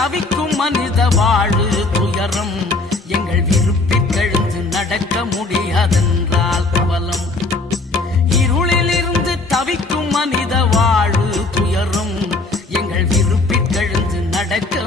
தவிக்கும் மனித வாழு துயரம் எங்கள் விருப்பிற்கெழுந்து நடக்க முடியாதென்றால் அவலம். இருளில் இருந்து தவிக்கும் மனித வாழு துயரம் எங்கள் விருப்பிற்கெழுந்து நடக்க